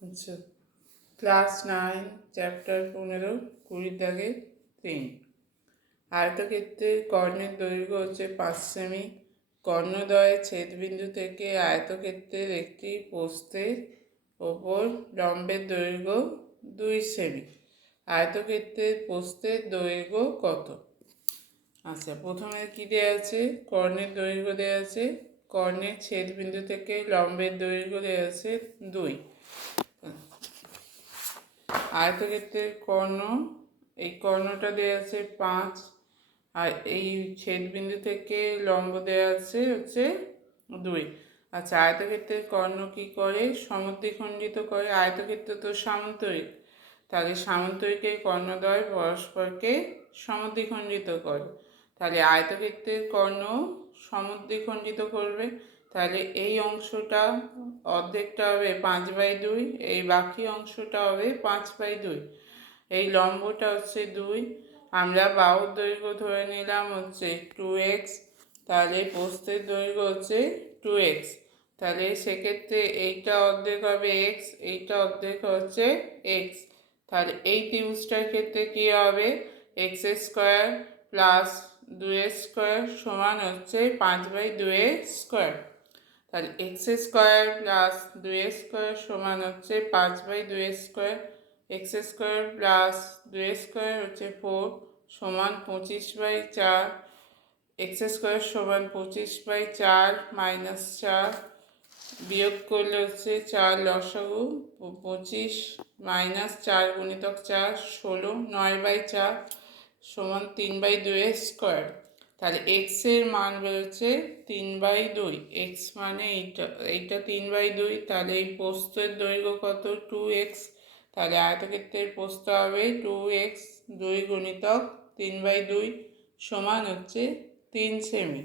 আচ্ছা, class 9 chapter 15 20 দাগে 3। আয়তক্ষেত্রের কর্ণের দৈর্ঘ্য হচ্ছে 5 সেমি। কর্ণদ্বয়ের ছেদবিন্দু থেকে আয়তক্ষেত্রের একটি প্রস্থের ওপর লম্বের দৈর্ঘ্য 2 সেমি। আয়তক্ষেত্রের প্রস্থের দৈর্ঘ্য কত? আচ্ছা, প্রথমে কি দেওয়া আছে? কর্ণের দৈর্ঘ্য দেওয়া আছে। কর্ণের ছেদবিন্দু থেকে লম্বের দৈর্ঘ্য দেওয়া আছে 2। আয়তক্ষেত্রের কর্ণ, এই কর্ণটা দেওয়া আছে 5, আর এই ছেদবিন্দু থেকে লম্ব দেওয়া আছে হচ্ছে 2। আচ্ছা, আয়তক্ষেত্রের কর্ণ কি করে? সমদ্বিখণ্ডিত করে। আয়তক্ষেত্র তো সামান্তরিক, তাহলে সামান্তরিকের কর্ণদ্বয় পরস্পরকে সমদ্বিখণ্ডিত করে, তাহলে আয়তক্ষেত্রের কর্ণ সমদ্বিখণ্ডিত করবে। তাহলে এই অংশটা অর্ধেকটা হবে 5/2, এই বাকি অংশটা হবে 5/2। এই লম্বটা হচ্ছে 2, আমরা বাহুর দৈর্ঘ্য ধরে নিলাম হচ্ছে 2x, তাহলে প্রস্থের দৈর্ঘ্য হচ্ছে 2x। তাহলে সেক্ষেত্রে এইটা অর্ধেক হবে x, এইটা অর্ধেক হচ্ছে x। তাহলে এই ত্রিভুজটার ক্ষেত্রে কী হবে? x² প্লাস 2x² সমান হচ্ছে 5/2x²। তাহলে x² প্লাস 2x² সমান হচ্ছে 5/2x²। x² প্লাস 2x² হচ্ছে 4 সমান 25/4। x² সমান 25/4 মাইনাস 4, বিয়োগ করলে হচ্ছে 4 লসাগু 25 মাইনাস 4 গুণিতক 4 16, 9/4 সমান 3/2x²। তাহলে x এর মান বেরোচ্ছে 3/2। x মানে এইটা 3/2, তাহলে এই প্রস্থের দৈর্ঘ্য কত? 2x। তাহলে আয়তক্ষেত্রের প্রস্থ হবে 2x, 2 গুণিতক 3/2 সমান হচ্ছে 3 সেমি।